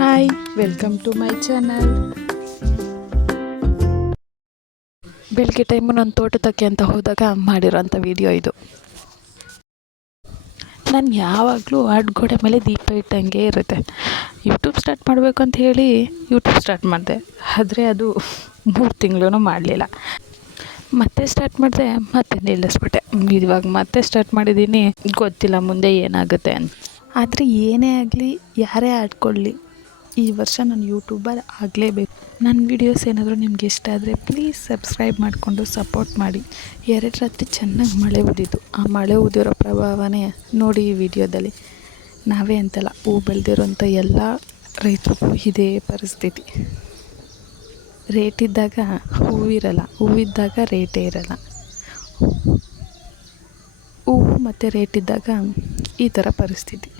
Hi, welcome to my channel. ಬೆಳಗ್ಗೆ time ನಾನು ತೋಟದಕ್ಕೆ ಅಂತ ಹೋದಾಗ ಮಾಡಿರೋಂಥ ವಿಡಿಯೋ ಇದು. ನಾನು ಯಾವಾಗಲೂ ಅಡ್ಗೋಡೆ ಮೇಲೆ ದೀಪ ಇಟ್ಟಂಗೆ ಇರುತ್ತೆ. ಯೂಟ್ಯೂಬ್ ಸ್ಟಾರ್ಟ್ ಮಾಡಬೇಕು ಅಂತ ಹೇಳಿ ಯೂಟ್ಯೂಬ್ ಸ್ಟಾರ್ಟ್ ಮಾಡಿದೆ, ಆದರೆ ಅದು 3 ತಿಂಗಳೂ ಮಾಡಲಿಲ್ಲ. ಮತ್ತೆ ಸ್ಟಾರ್ಟ್ ಮಾಡಿದೆ, ಮತ್ತೆ ನಿಲ್ಲಿಸ್ಬಿಟ್ಟೆ. ಇವಾಗ ಮತ್ತೆ ಸ್ಟಾರ್ಟ್ ಮಾಡಿದ್ದೀನಿ, ಗೊತ್ತಿಲ್ಲ ಮುಂದೆ ಏನಾಗುತ್ತೆ ಅಂತ. ಆದರೆ ಏನೇ ಆಗಲಿ, ಯಾರೇ ಆಡ್ಕೊಳ್ಳಿ, ಈ ವರ್ಷ ನಾನು ಯೂಟ್ಯೂಬರ್ ಆಗಲೇಬೇಕು. ನನ್ನ ವೀಡಿಯೋಸ್ ಏನಾದರೂ ನಿಮ್ಗೆ ಇಷ್ಟ ಆದರೆ ಪ್ಲೀಸ್ ಸಬ್ಸ್ಕ್ರೈಬ್ ಮಾಡಿಕೊಂಡು ಸಪೋರ್ಟ್ ಮಾಡಿ. 2 ರಾತ್ರಿ ಚೆನ್ನಾಗಿ ಮಳೆ ಉದಿತು. ಆ ಮಳೆ ಉದಿರೋ ಪ್ರಭಾವನೇ ನೋಡಿ ಈ ವಿಡಿಯೋದಲ್ಲಿ. ನಾವೇ ಅಂತಲ್ಲ, ಹೂ ಬೆಳೆದಿರೋಂಥ ಎಲ್ಲ ರೈತರಿಗೂ ಇದೇ ಪರಿಸ್ಥಿತಿ. ರೇಟ್ ಇದ್ದಾಗ ಹೂವಿರಲ್ಲ, ಹೂವಿದ್ದಾಗ ರೇಟೇ ಇರಲ್ಲ. ಹೂವು ಮತ್ತು ರೇಟ್ ಇದ್ದಾಗ ಈ ಥರ ಪರಿಸ್ಥಿತಿ.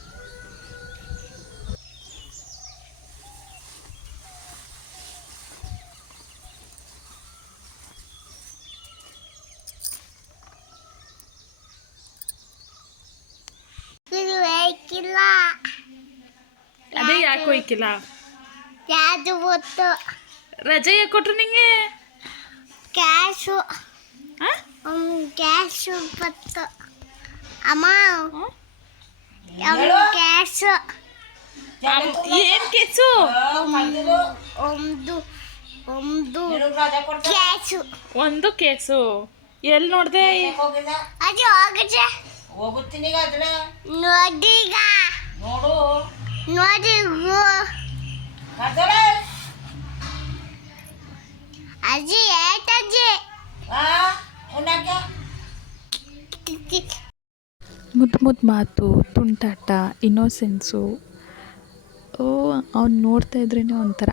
ಅದೇ ಯಾಕೆ ಹೋಯ್ಕಿಲ್ಲ? ಯಾವುದು ಗೊತ್ತು? ರಜೆ ಯಾಕೆ ಕೊಟ್ರು ನಿಂಗೆ? ಕ್ಯಾಶು ಕ್ಯಾಶು ಬತ್ತು ಅಮ್ಮ. ಕ್ಯಾಶು ಏನು ಕೇಸು? ಒಂದು ಕ್ಯಾಶು. ಒಂದು ಕೇಸು ಎಲ್ಲಿ ನೋಡಿದೆ? ಅದು ಹೋಗುತ್ತೆ. ಹೋಗುತ್ತೀನಿ ನೋಡೀಗ ನೋಡು ನೋಡಿ ಅಜ್ಜಿ ಏಟಜ್ಜಿ ಮುದ್ದು ಮಾತು, ತುಂಟಾಟ, ಇನ್ನೋಸೆನ್ಸು. ಅವ್ನು ನೋಡ್ತಾ ಇದ್ರೇ ಒಂಥರ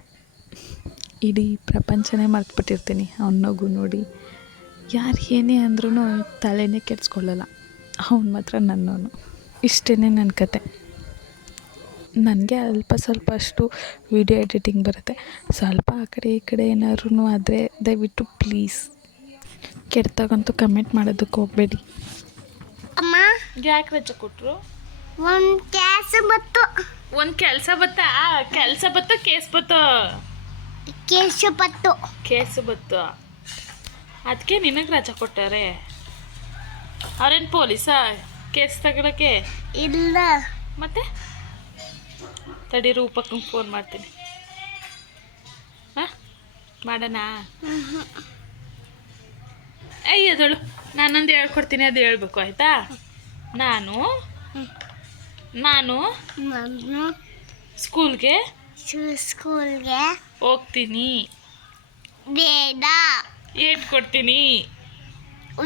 ಇಡೀ ಪ್ರಪಂಚನೇ ಮರ್ತ್ಬಿಟ್ಟಿರ್ತೀನಿ ಅವ್ನ ನಗು ನೋಡಿ. ಯಾರು ಏನೇ ಅಂದ್ರೂ ತಲೆನೇ ಕೆಡಿಸ್ಕೊಳ್ಳಲ್ಲ. ಅವನು ಮಾತ್ರ ನನ್ನವನು. ಇಷ್ಟೇ ನನ್ನ ಕತೆ. ನನಗೆ ಅಲ್ಪ ಸ್ವಲ್ಪ ಅಷ್ಟು ವಿಡಿಯೋ ಎಡಿಟಿಂಗ್ ಬರುತ್ತೆ. ಸ್ವಲ್ಪ ಆ ಕಡೆ ಈ ಕಡೆ ಏನಾದ್ರೂ ಆದರೆ ದಯವಿಟ್ಟು ಪ್ಲೀಸ್ ಕೆಡ್ತಾಗಂತೂ ಕಮೆಂಟ್ ಮಾಡೋದಕ್ಕೆ ಹೋಗಬೇಡಿ. ಅಮ್ಮ ಯಾಕೆ ರಜೆ ಕೊಟ್ಟರು? ಒಂದು ಕ್ಯಾಶು ಬತ್ತು. ಒಂದು ಕೆಲಸ ಬತ್ತಾ? ಕೆಲಸ ಬತ್ತೋ ಕೇಸ್ ಬತ್ತೋ? ಕೇಶು ಬತ್ತು. ಕೇಸು ಬತ್ತು, ಅದಕ್ಕೆ ನಿನಗೆ ರಜೆ ಕೊಟ್ಟಾರೆ. ಅವ್ರೇನು ಪೊಲೀಸಾ ಕೇಸ್ ತಗೊಳಕ್ಕೆ? ಇಲ್ಲ. ಮತ್ತೆ ತಡಿ, ರೂಪಕ್ಕಂಗೆ ಫೋನ್ ಮಾಡ್ತೀನಿ. ಹಾಂ, ಮಾಡೋಣ? ಅಯ್ಯದಳು, ನಾನೊಂದು ಹೇಳ್ಕೊಡ್ತೀನಿ, ಅದು ಹೇಳ್ಬೇಕು ಆಯಿತಾ? ನಾನು ನಾನು ಸ್ಕೂಲ್ಗೆ ಹೋಗ್ತೀನಿ. ಬೇಡ ಹೇಳ್ಕೊಡ್ತೀನಿ.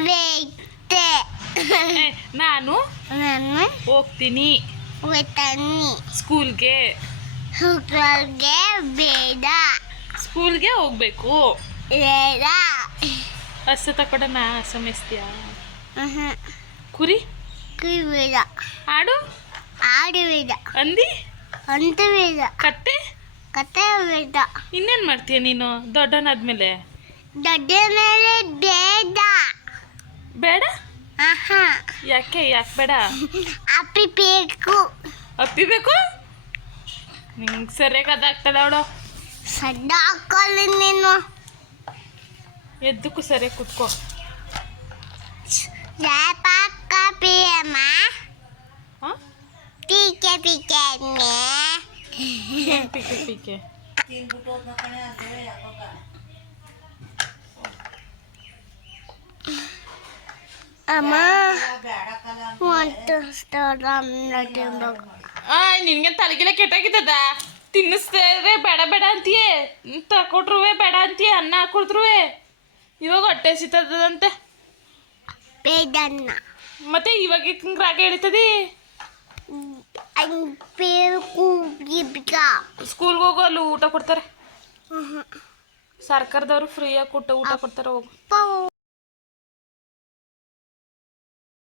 ವೇಟೆ ನಾನು ಹೋಗ್ತೀನಿ ಸ್ಕೂಲ್ಗೆ. ಬೇಡ ಸ್ಕೂಲ್ಗೆ ಹೋಗ್ಬೇಕು. ಬೇಡ. ಹಸ ತಕೊಡೋಣ? ಹಸ ಮೇಸ್ತೀಯಾ? ಕುರಿ ಬೇಡ. ಆಡು ಬೇಡ. ಅಂದಿ ಅಂತ ಬೇಡ. ಕತ್ತೆ ಬೇಡ. ಇನ್ನೇನು ಮಾಡ್ತೀಯ ನೀನು ದೊಡ್ಡನಾದ್ಮೇಲೆ? ದೊಡ್ಡ ಮೇಲೆ ಬೇಡ. ಬೇಡ? ಆಹಾ. ಯಾಕೆ ಬೇಡ? ಅಪ್ಪಿ ಬೇಕು. ಅಪ್ಪಿ ಬೇಕು? ನಿಂಗೆ ಸರಿಯಾಗಿ ಅದಾಗ್ತಲ್ಲ ಅವಳು. ಸಡ್ಡ ಹಾಕೊಳ್ಳಿ ನೀನು. ಎದ್ದಕ್ಕೂ ಸರಿಯಾಗಿ ಕುತ್ಕೋ. ಪಕ್ಕ ಪಿಯಮ್ಮ ಹಾಂ, ಪೀಕೆ ಪೀಕೆ ಪೀಕೆ ಪೀಕೆ. ಅಮ್ಮ ನಿನ್ಗೆ ತಲೆಗೆಲ್ಲ ಕೆಟ್ಟಾಗಿದ್ದದ? ತಿನ್ನಿಸ್ತಾರೆ ಬೇಡ ಬೇಡ ಅಂತೀಯೇ, ತಕೊಟ್ರು ಬೇಡ ಅಂತೀಯ, ಅನ್ನ ಹಾಕೊಟ್ರು. ಇವಾಗ ಹೊಟ್ಟೆ ಸಿಗ್ತದಂತೆ. ಬೇಡನ್ನ ಮತ್ತೆ ಇವಾಗ ರಾಗ ಹೇಳ್ತದಿ? ಸ್ಕೂಲ್ಗೆ ಹೋಗೋ, ಅಲ್ಲಿ ಊಟ ಕೊಡ್ತಾರೆ. ಸರ್ಕಾರದವರು ಫ್ರೀಯಾಗಿ ಊಟ ಕೊಡ್ತಾರೆ. ಹೋಗು.